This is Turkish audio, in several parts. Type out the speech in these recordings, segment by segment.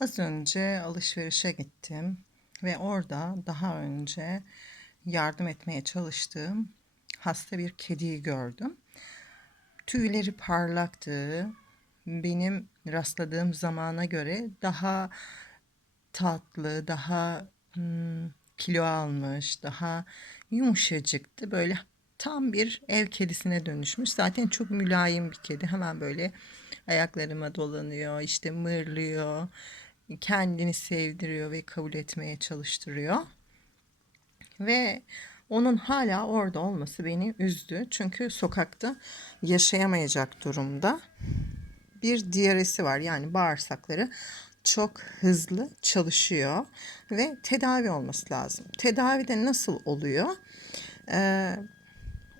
Az önce alışverişe gittim ve orada daha önce yardım etmeye çalıştığım hasta bir kediyi gördüm. Tüyleri parlaktı. Benim rastladığım zamana göre daha tatlı, daha hmm, kilo almış, daha yumuşacıktı. Böyle tam bir ev kedisine dönüşmüş. Zaten çok mülayim bir kedi. Hemen böyle ayaklarıma dolanıyor, işte mırlıyor, kendini sevdiriyor ve kabul etmeye çalıştırıyor. Ve onun hala orada olması beni üzdü. Çünkü sokakta yaşayamayacak durumda. Bir diyaresi var yani bağırsakları çok hızlı çalışıyor ve tedavi olması lazım. Tedavide nasıl oluyor? Ee,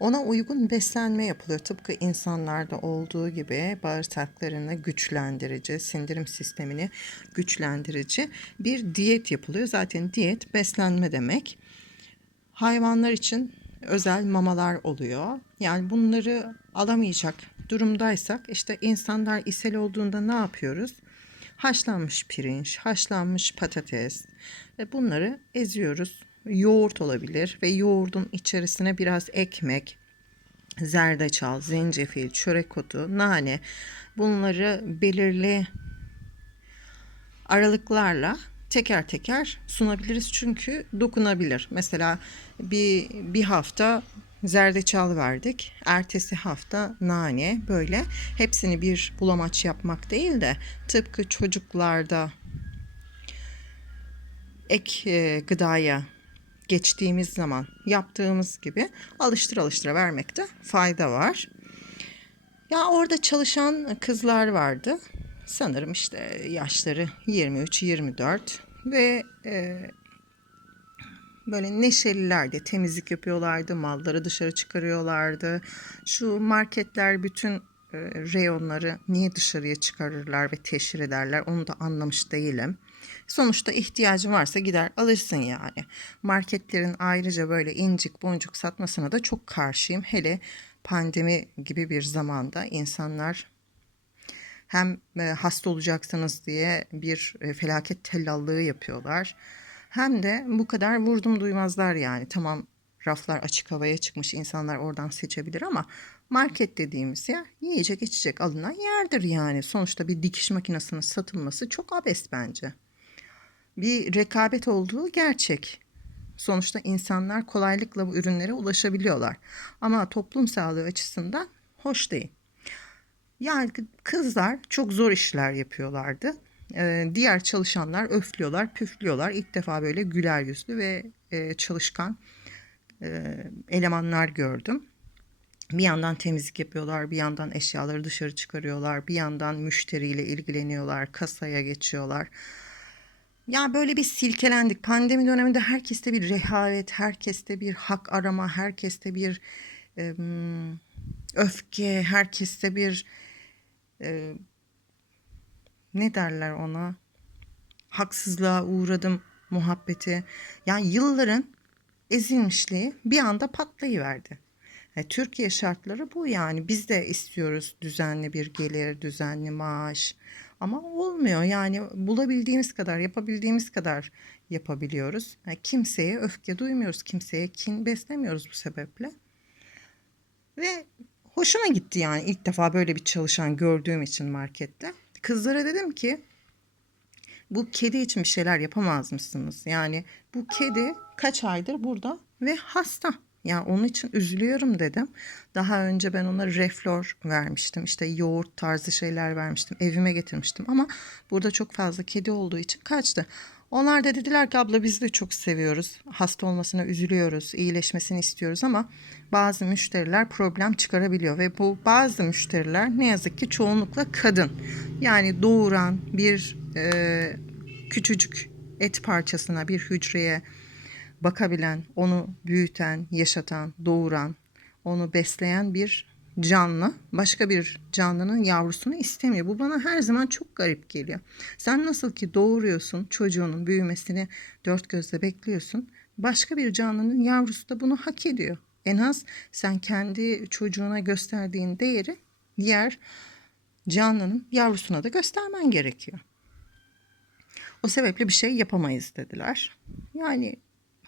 ona uygun beslenme yapılıyor. Tıpkı insanlarda olduğu gibi bağırsaklarını güçlendirici, sindirim sistemini güçlendirici bir diyet yapılıyor. Zaten diyet beslenme demek. Hayvanlar için özel mamalar oluyor. Yani bunları alamayacak durumdaysak işte insanlar ishal olduğunda ne yapıyoruz? Haşlanmış pirinç, haşlanmış patates ve bunları eziyoruz. Yoğurt olabilir ve yoğurdun içerisine biraz ekmek, zerdeçal, zencefil, çörek otu, nane bunları belirli aralıklarla teker teker sunabiliriz çünkü dokunabilir. Mesela bir bir hafta zerdeçal verdik. Ertesi hafta nane böyle hepsini bir bulamaç yapmak değil de tıpkı çocuklarda ek e, gıdaya geçtiğimiz zaman yaptığımız gibi alıştır alıştıra vermekte fayda var. Ya orada çalışan kızlar vardı. Sanırım işte yaşları 23-24 ve e, böyle neşelilerdi. Temizlik yapıyorlardı, malları dışarı çıkarıyorlardı. Şu marketler bütün e, reyonları niye dışarıya çıkarırlar ve teşhir ederler onu da anlamış değilim. Sonuçta ihtiyacın varsa gider alırsın yani. Marketlerin ayrıca böyle incik boncuk satmasına da çok karşıyım. Hele pandemi gibi bir zamanda insanlar hem e, hasta olacaksınız diye bir e, felaket tellallığı yapıyorlar. Hem de bu kadar vurdum duymazlar yani. Tamam raflar açık havaya çıkmış insanlar oradan seçebilir ama market dediğimiz yer yiyecek içecek alınan yerdir yani. Sonuçta bir dikiş makinesinin satılması çok abes bence. Bir rekabet olduğu gerçek. Sonuçta insanlar kolaylıkla bu ürünlere ulaşabiliyorlar. Ama toplum sağlığı açısından hoş değil. Yani kızlar çok zor işler yapıyorlardı. Ee, diğer çalışanlar öflüyorlar, püflüyorlar. İlk defa böyle güler yüzlü ve e, çalışkan e, elemanlar gördüm. Bir yandan temizlik yapıyorlar, bir yandan eşyaları dışarı çıkarıyorlar, bir yandan müşteriyle ilgileniyorlar, kasaya geçiyorlar. Ya böyle bir silkelendik. Pandemi döneminde herkeste bir rehavet, herkeste bir hak arama, herkeste bir e, öfke, herkeste bir e, ne derler ona? Haksızlığa uğradım muhabbeti. Yani yılların ezilmişliği bir anda patlayıverdi. E, Türkiye şartları bu yani. Biz de istiyoruz düzenli bir gelir, düzenli maaş. Ama olmuyor yani bulabildiğimiz kadar, yapabildiğimiz kadar yapabiliyoruz. Yani kimseye öfke duymuyoruz, kimseye kin beslemiyoruz bu sebeple. Ve hoşuma gitti yani ilk defa böyle bir çalışan gördüğüm için markette. Kızlara dedim ki bu kedi için bir şeyler yapamaz mısınız? Yani bu kedi kaç aydır burada ve hasta. Yani onun için üzülüyorum dedim. Daha önce ben ona reflor vermiştim. İşte yoğurt tarzı şeyler vermiştim. Evime getirmiştim ama burada çok fazla kedi olduğu için kaçtı. Onlar da dediler ki abla biz de çok seviyoruz. Hasta olmasına üzülüyoruz. iyileşmesini istiyoruz ama bazı müşteriler problem çıkarabiliyor ve bu bazı müşteriler ne yazık ki çoğunlukla kadın. Yani doğuran bir e, küçücük et parçasına bir hücreye bakabilen, onu büyüten, yaşatan, doğuran, onu besleyen bir canlı başka bir canlının yavrusunu istemiyor. Bu bana her zaman çok garip geliyor. Sen nasıl ki doğuruyorsun çocuğunun büyümesini dört gözle bekliyorsun. Başka bir canlının yavrusu da bunu hak ediyor. En az sen kendi çocuğuna gösterdiğin değeri diğer canlının yavrusuna da göstermen gerekiyor. O sebeple bir şey yapamayız dediler. Yani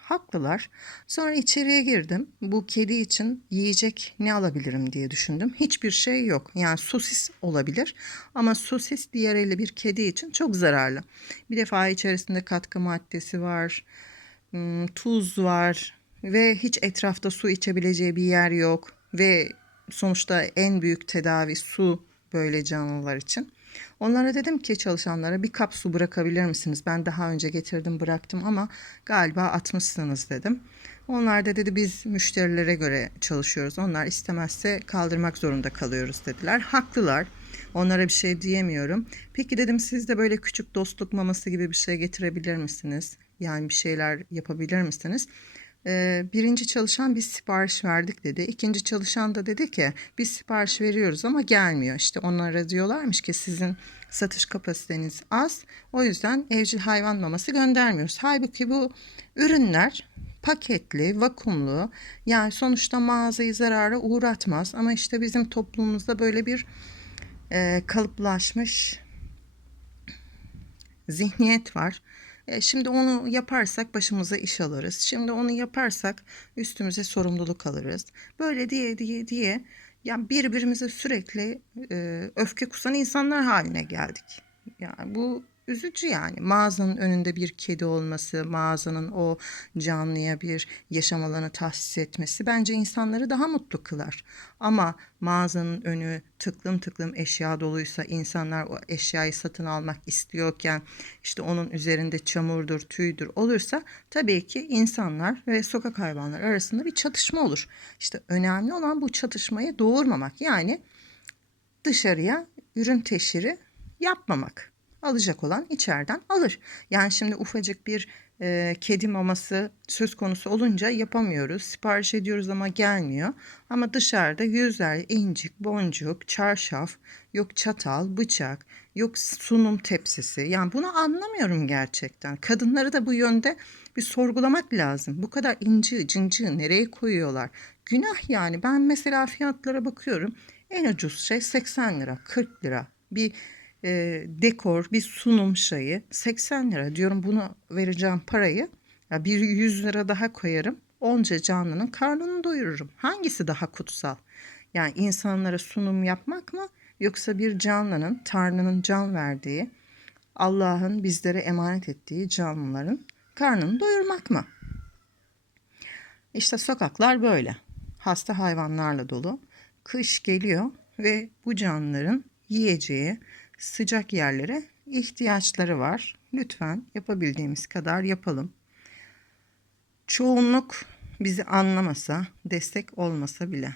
haklılar. Sonra içeriye girdim. Bu kedi için yiyecek ne alabilirim diye düşündüm. Hiçbir şey yok. Yani sosis olabilir ama sosis diğer elle bir kedi için çok zararlı. Bir defa içerisinde katkı maddesi var, hmm, tuz var ve hiç etrafta su içebileceği bir yer yok ve sonuçta en büyük tedavi su böyle canlılar için. Onlara dedim ki çalışanlara bir kap su bırakabilir misiniz? Ben daha önce getirdim bıraktım ama galiba atmışsınız dedim. Onlar da dedi biz müşterilere göre çalışıyoruz. Onlar istemezse kaldırmak zorunda kalıyoruz dediler. Haklılar. Onlara bir şey diyemiyorum. Peki dedim siz de böyle küçük dostluk maması gibi bir şey getirebilir misiniz? Yani bir şeyler yapabilir misiniz? Birinci çalışan biz sipariş verdik dedi. İkinci çalışan da dedi ki biz sipariş veriyoruz ama gelmiyor. İşte onlara diyorlarmış ki sizin satış kapasiteniz az. O yüzden evcil hayvan maması göndermiyoruz. Halbuki bu ürünler paketli, vakumlu. Yani sonuçta mağazayı zarara uğratmaz. Ama işte bizim toplumumuzda böyle bir e, kalıplaşmış zihniyet var. E, Şimdi onu yaparsak başımıza iş alırız. Şimdi onu yaparsak üstümüze sorumluluk alırız. Böyle diye diye diye yani birbirimize sürekli e, öfke kusan insanlar haline geldik. Yani bu üzücü yani. Mağazanın önünde bir kedi olması, mağazanın o canlıya bir yaşam alanı tahsis etmesi bence insanları daha mutlu kılar. Ama mağazanın önü tıklım tıklım eşya doluysa insanlar o eşyayı satın almak istiyorken işte onun üzerinde çamurdur, tüydür olursa tabii ki insanlar ve sokak hayvanları arasında bir çatışma olur. İşte önemli olan bu çatışmayı doğurmamak. Yani dışarıya ürün teşhiri yapmamak. Alacak olan içeriden alır. Yani şimdi ufacık bir e, kedi maması söz konusu olunca yapamıyoruz. Sipariş ediyoruz ama gelmiyor. Ama dışarıda yüzler incik, boncuk, çarşaf, yok çatal, bıçak, yok sunum tepsisi. Yani bunu anlamıyorum gerçekten. Kadınları da bu yönde bir sorgulamak lazım. Bu kadar inci, cinci nereye koyuyorlar? Günah yani. Ben mesela fiyatlara bakıyorum. En ucuz şey 80 lira, 40 lira. Bir e, dekor, bir sunum şeyi 80 lira diyorum bunu vereceğim parayı ya bir 100 lira daha koyarım. Onca canlının karnını doyururum. Hangisi daha kutsal? Yani insanlara sunum yapmak mı yoksa bir canlının Tanrı'nın can verdiği Allah'ın bizlere emanet ettiği canlıların karnını doyurmak mı? İşte sokaklar böyle. Hasta hayvanlarla dolu. Kış geliyor ve bu canlıların yiyeceği, sıcak yerlere ihtiyaçları var. Lütfen yapabildiğimiz kadar yapalım. Çoğunluk bizi anlamasa, destek olmasa bile